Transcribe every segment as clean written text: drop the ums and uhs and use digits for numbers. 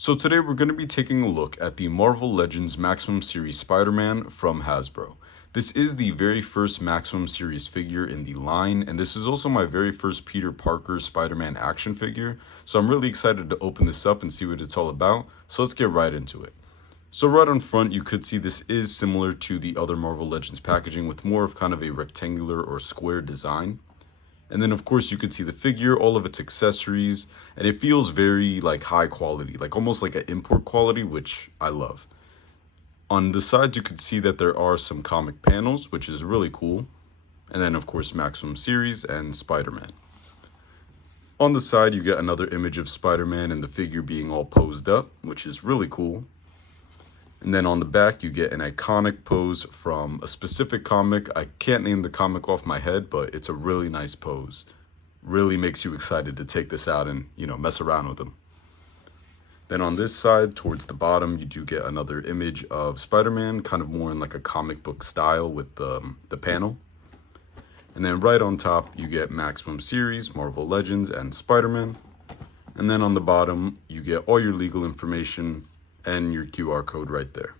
So today we're going to be taking a look at the Marvel Legends Maximum Series Spider-Man from Hasbro. This is the very first Maximum Series figure in the line, and this is also my very first Peter Parker Spider-Man action figure, so I'm really excited to open this up and see what it's all about, so let's get right into it. So right on front, you could see this is similar to the other Marvel Legends packaging with more of kind of a rectangular or square design. And then of course you could see the figure, all of its accessories, and it feels very like high quality, like almost like an import quality, which I love. On the sides you could see that there are some comic panels, which is really cool. And then of course Maximum Series and Spider-Man. On the side you get another image of Spider-Man and the figure being all posed up, which is really cool. And then on the back, you get an iconic pose from a specific comic. I can't name the comic off my head, but it's a really nice pose. Really makes you excited to take this out and, mess around with them. Then on this side, towards the bottom, you do get another image of Spider-Man, kind of more in like a comic book style with the panel. And then right on top, you get Maximum Series, Marvel Legends, and Spider-Man. And then on the bottom, you get all your legal information and your QR code right there.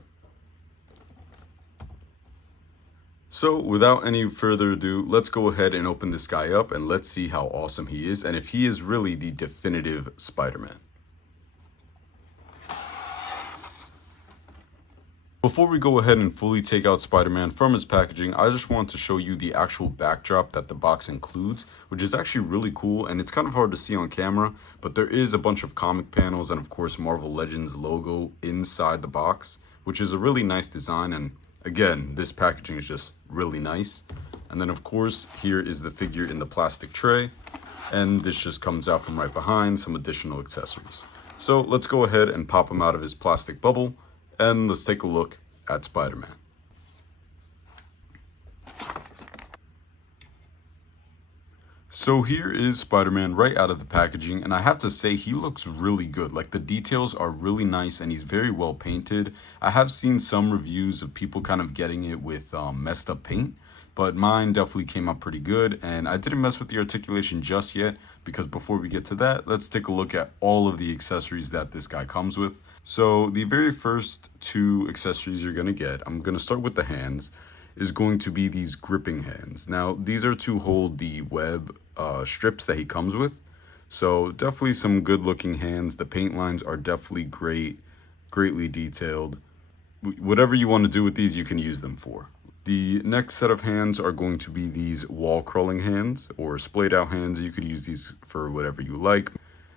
So without any further ado, let's go ahead and open this guy up and let's see how awesome he is and if he is really the definitive Spider-Man. Before we go ahead and fully take out Spider-Man from his packaging, I just want to show you the actual backdrop that the box includes, which is actually really cool, and it's kind of hard to see on camera, but there is a bunch of comic panels and of course Marvel Legends logo inside the box, which is a really nice design, and again, this packaging is just really nice. And then of course, here is the figure in the plastic tray, and this just comes out from right behind, some additional accessories. So let's go ahead and pop him out of his plastic bubble, and let's take a look at Spider-Man. So here is Spider-Man right out of the packaging, and I have to say he looks really good. Like the details are really nice and he's very well painted. I have seen some reviews of people kind of getting it with messed up paint, but mine definitely came out pretty good, and I didn't mess with the articulation just yet because before we get to that, let's take a look at all of the accessories that this guy comes with. So the very first two accessories you're going to get, I'm going to start with the hands, is going to be these gripping hands. Now, these are to hold the web strips that he comes with. So definitely some good looking hands. The paint lines are definitely greatly detailed. Whatever you want to do with these, you can use them for. The next set of hands are going to be these wall crawling hands or splayed out hands. You could use these for whatever you like.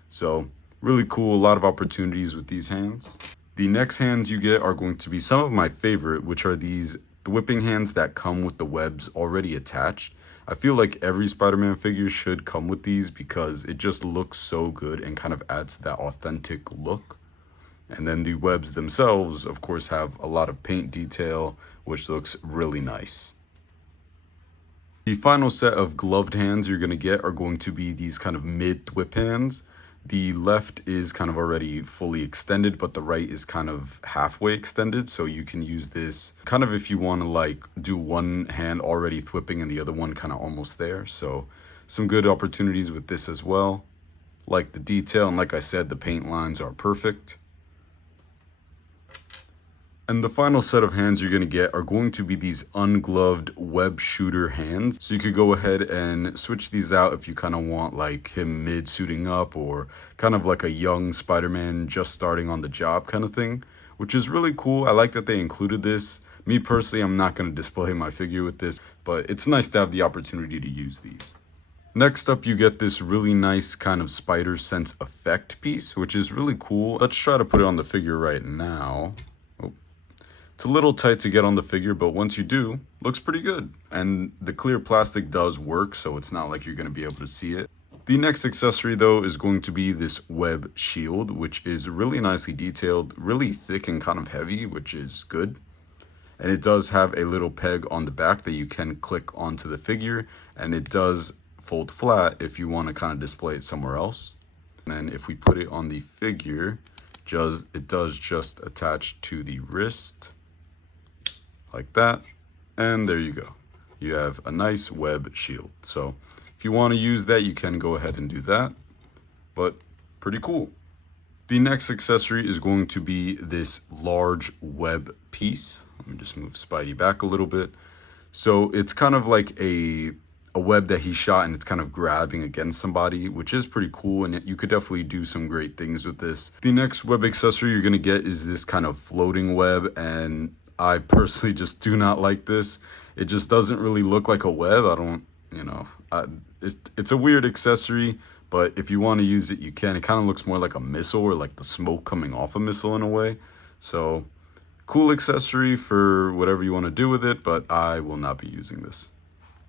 So really cool, a lot of opportunities with these hands. The next hands you get are going to be some of my favorite, which are these whipping hands that come with the webs already attached. I feel like every Spider-Man figure should come with these because it just looks so good and kind of adds to that authentic look. And then the webs themselves, of course, have a lot of paint detail, which looks really nice. The final set of gloved hands you're going to get are going to be these kind of mid-whip hands. The left is kind of already fully extended, but the right is kind of halfway extended. So you can use this kind of if you want to like do one hand already thwipping and the other one kind of almost there. So some good opportunities with this as well. Like the detail, and like I said, the paint lines are perfect. And the final set of hands you're going to get are going to be these ungloved web shooter hands. So you could go ahead and switch these out if you kind of want like him mid suiting up or kind of like a young Spider-Man just starting on the job kind of thing, which is really cool. I like that they included this. Me personally, I'm not going to display my figure with this, but it's nice to have the opportunity to use these. Next up, you get this really nice kind of spider sense effect piece, which is really cool. Let's try to put it on the figure right now. It's a little tight to get on the figure, but once you do, looks pretty good. And the clear plastic does work, so it's not like you're going to be able to see it. The next accessory, though, is going to be this web shield, which is really nicely detailed, really thick and kind of heavy, which is good. And it does have a little peg on the back that you can click onto the figure, and it does fold flat if you want to kind of display it somewhere else. And then if we put it on the figure, it does just attach to the wrist. Like that, and there you go. You have a nice web shield. So if you want to use that, you can go ahead and do that, but pretty cool. The next accessory is going to be this large web piece. Let me just move Spidey back a little bit. So it's kind of like a web that he shot, and it's kind of grabbing against somebody, which is pretty cool, and you could definitely do some great things with this. The next web accessory you're going to get is this kind of floating web, and I personally just do not like this. It just doesn't really look like a web. I don't, it's a weird accessory, but if you want to use it, you can. It kind of looks more like a missile, or like the smoke coming off a missile in a way. So cool accessory for whatever you want to do with it, but I will not be using this.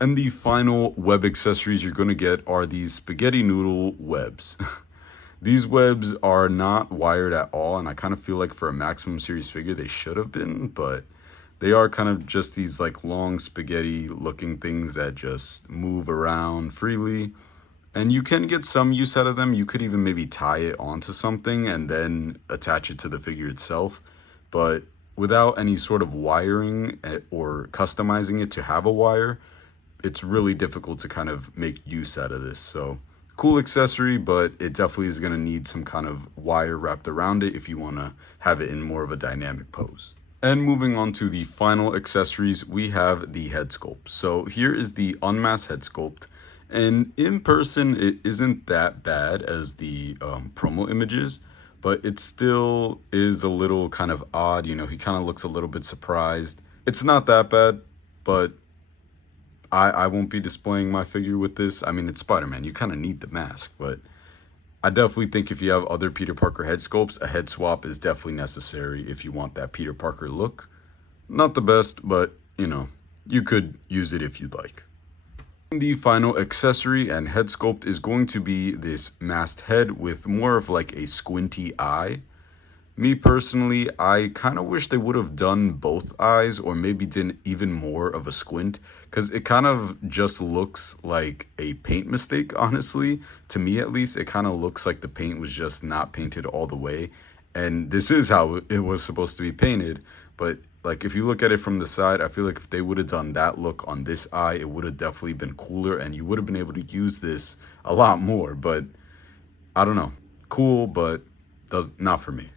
And the final web accessories you're going to get are these spaghetti noodle webs. These webs are not wired at all, and I kind of feel like for a Maximum Series figure they should have been, but they are kind of just these like long spaghetti looking things that just move around freely. And you can get some use out of them. You could even maybe tie it onto something and then attach it to the figure itself. But without any sort of wiring or customizing it to have a wire, it's really difficult to kind of make use out of this. So cool accessory, but it definitely is going to need some kind of wire wrapped around it if you want to have it in more of a dynamic pose. And moving on to the final accessories, we have the head sculpt. So here is the unmasked head sculpt. And in person, it isn't that bad as the promo images, but it still is a little kind of odd. You know, he kind of looks a little bit surprised. It's not that bad, but I won't be displaying my figure with this. I mean, it's Spider-Man. You kind of need the mask, but I definitely think if you have other Peter Parker head sculpts, a head swap is definitely necessary if you want that Peter Parker look. Not the best, but, you could use it if you'd like. The final accessory and head sculpt is going to be this masked head with more of like a squinty eye. Me personally, I kind of wish they would have done both eyes, or maybe did even more of a squint, because it kind of just looks like a paint mistake, honestly. To me at least, it kind of looks like the paint was just not painted all the way. And this is how it was supposed to be painted, but like if you look at it from the side, I feel like if they would have done that look on this eye, it would have definitely been cooler, and you would have been able to use this a lot more. But I don't know, cool, but not for me.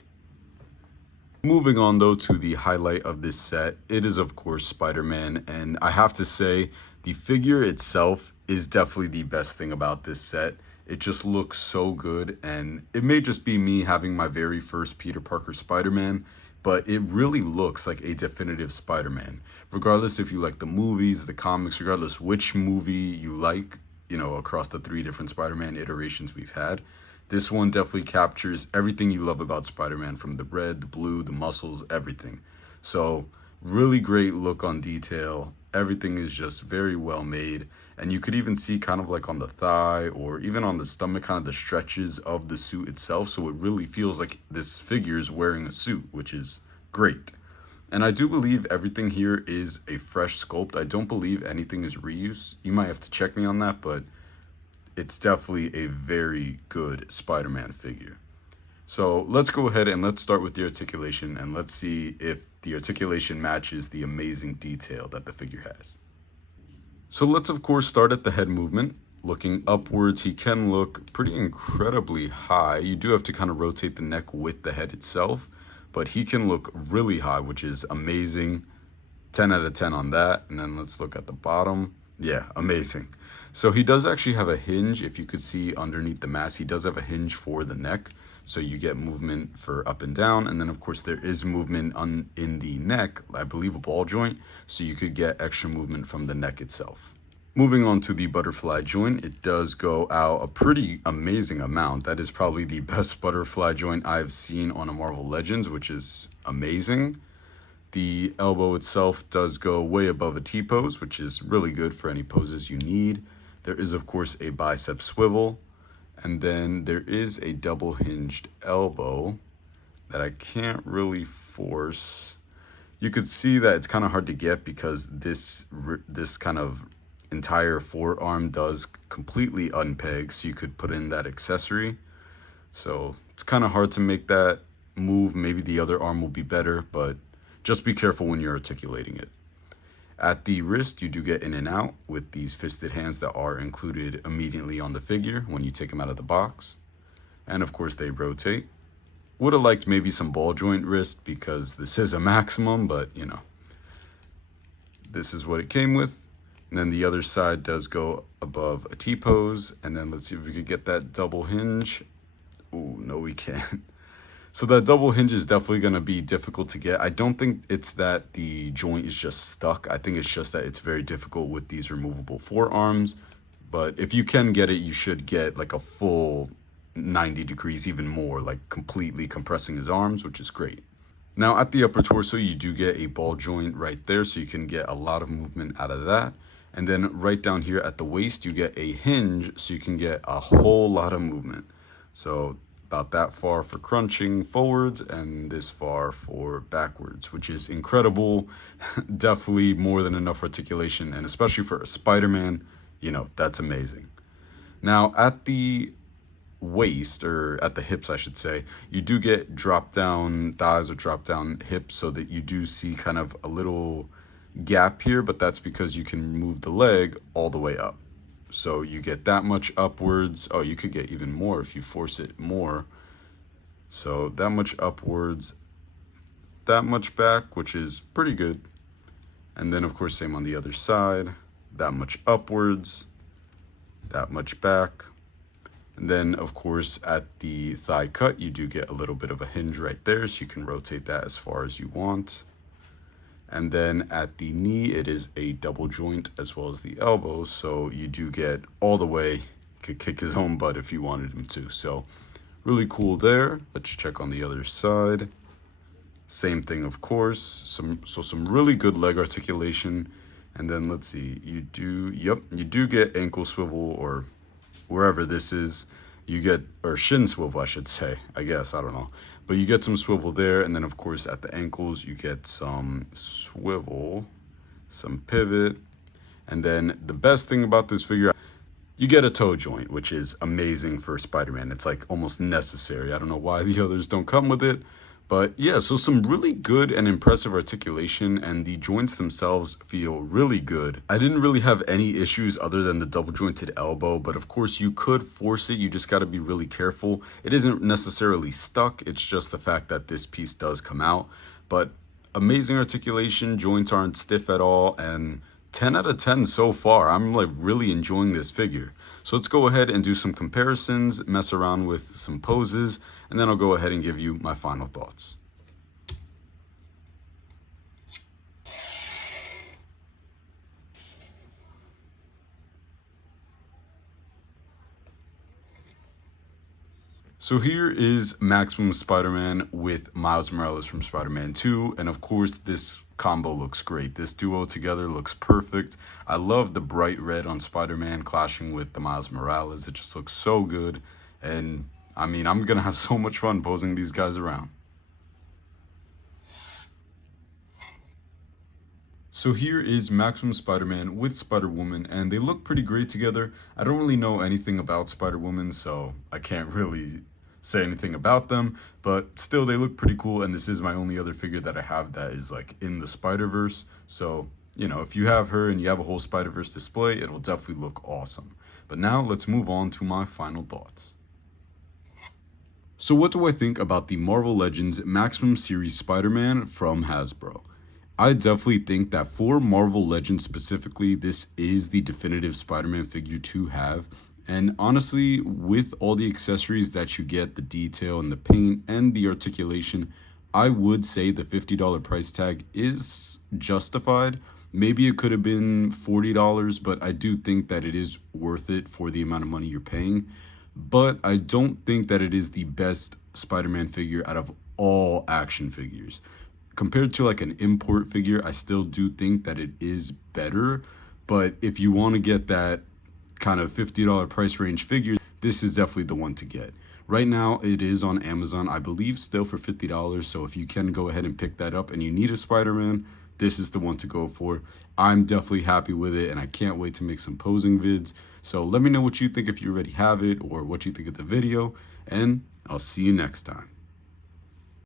Moving on though to the highlight of this set, it is of course Spider-Man, and I have to say the figure itself is definitely the best thing about this set. It just looks so good, and it may just be me having my very first Peter Parker Spider-Man, but it really looks like a definitive Spider-Man. Regardless if you like the movies, the comics, regardless which movie you like, across the 3 different Spider-Man iterations we've had, this one definitely captures everything you love about Spider-Man, from the red, the blue, the muscles, everything. So really great look on detail. Everything is just very well made. And you could even see kind of like on the thigh or even on the stomach, kind of the stretches of the suit itself. So it really feels like this figure is wearing a suit, which is great. And I do believe everything here is a fresh sculpt. I don't believe anything is reuse. You might have to check me on that, but it's definitely a very good Spider-Man figure. So let's go ahead and let's start with the articulation, and let's see if the articulation matches the amazing detail that the figure has. So let's of course start at the head movement. Looking upwards, he can look pretty incredibly high. You do have to kind of rotate the neck with the head itself, but he can look really high, which is amazing. 10 out of 10 on that. And then let's look at the bottom. Yeah, amazing. So he does actually have a hinge. If you could see underneath the mask, he does have a hinge for the neck. So you get movement for up and down. And then of course there is movement in the neck, I believe a ball joint. So you could get extra movement from the neck itself. Moving on to the butterfly joint, it does go out a pretty amazing amount. That is probably the best butterfly joint I've seen on a Marvel Legends, which is amazing. The elbow itself does go way above a T-pose, which is really good for any poses you need. There is, of course, a bicep swivel, and then there is a double hinged elbow that I can't really force. You could see that it's kind of hard to get because this kind of entire forearm does completely unpeg, so you could put in that accessory. So it's kind of hard to make that move. Maybe the other arm will be better, but just be careful when you're articulating it. At the wrist, you do get in and out with these fisted hands that are included immediately on the figure when you take them out of the box. And of course, they rotate. Would have liked maybe some ball joint wrist because this is a maximum, but you know, this is what it came with. And then the other side does go above a T-pose. And then let's see if we could get that double hinge. Ooh, no, we can't. So that double hinge is definitely going to be difficult to get. I don't think it's that the joint is just stuck. I think it's just that it's very difficult with these removable forearms. But if you can get it, you should get like a full 90 degrees, even more, like completely compressing his arms, which is great. Now at the upper torso, you do get a ball joint right there, so you can get a lot of movement out of that. And then right down here at the waist, you get a hinge, so you can get a whole lot of movement. So about that far for crunching forwards and this far for backwards, which is incredible. Definitely more than enough articulation, and especially for a Spider-Man, you know, that's amazing. Now at the waist, or at the hips I should say, you do get drop down thighs or drop down hips, so that you do see kind of a little gap here, but that's because you can move the leg all the way up. So you get that much upwards. Oh, you could get even more if you force it more. So that much upwards, that much back, which is pretty good. And then of course, same on the other side, that much upwards, that much back. And then of course, at the thigh cut, you do get a little bit of a hinge right there, so you can rotate that as far as you want. And then at the knee, it is a double joint as well as the elbow. So you do get all the way, could kick his own butt if you wanted him to. So really cool there. Let's check on the other side. Same thing, of course. Some really good leg articulation. And then let's see, you do get ankle swivel, or wherever this is, you get, or shin swivel, I should say, I guess, I don't know. But you get some swivel there, and then of course at the ankles, you get some swivel, some pivot. And then the best thing about this figure, you get a toe joint, which is amazing for Spider-Man. It's like almost necessary. I don't know why the others don't come with it. But yeah, so some really good and impressive articulation, and the joints themselves feel really good. I didn't really have any issues other than the double jointed elbow, but of course you could force it. You just got to be really careful. It isn't necessarily stuck. It's just the fact that this piece does come out. But amazing articulation, joints aren't stiff at all, and 10 out of 10 so far. I'm like really enjoying this figure. So let's go ahead and do some comparisons, mess around with some poses, and then I'll go ahead and give you my final thoughts. So here is Maximum Spider-Man with Miles Morales from Spider-Man 2. And of course, this combo looks great. This duo together looks perfect. I love the bright red on Spider-Man clashing with the Miles Morales. It just looks so good. And I mean, I'm going to have so much fun posing these guys around. So here is Maximum Spider-Man with Spider-Woman, and they look pretty great together. I don't really know anything about Spider-Woman, so I can't really say anything about them, but still they look pretty cool, and this is my only other figure that I have that is like in the Spider-Verse. So, you know, if you have her and you have a whole Spider-Verse display, it'll definitely look awesome. But now let's move on to my final thoughts. So what do I think about the Marvel Legends Maximum Series Spider-Man from Hasbro? I definitely think that for Marvel Legends specifically, this is the definitive Spider-Man figure to have. And honestly, with all the accessories that you get, the detail and the paint and the articulation, I would say the $50 price tag is justified. Maybe it could have been $40, but I do think that it is worth it for the amount of money you're paying. But I don't think that it is the best Spider-Man figure out of all action figures. Compared to like an import figure, I still do think that it is better. But if you want to get that kind of $50 price range figure, this is definitely the one to get. Right now, it is on Amazon, I believe, still for $50. So if you can go ahead and pick that up and you need a Spider-Man, this is the one to go for. I'm definitely happy with it, and I can't wait to make some posing vids. So let me know what you think if you already have it, or what you think of the video, and I'll see you next time.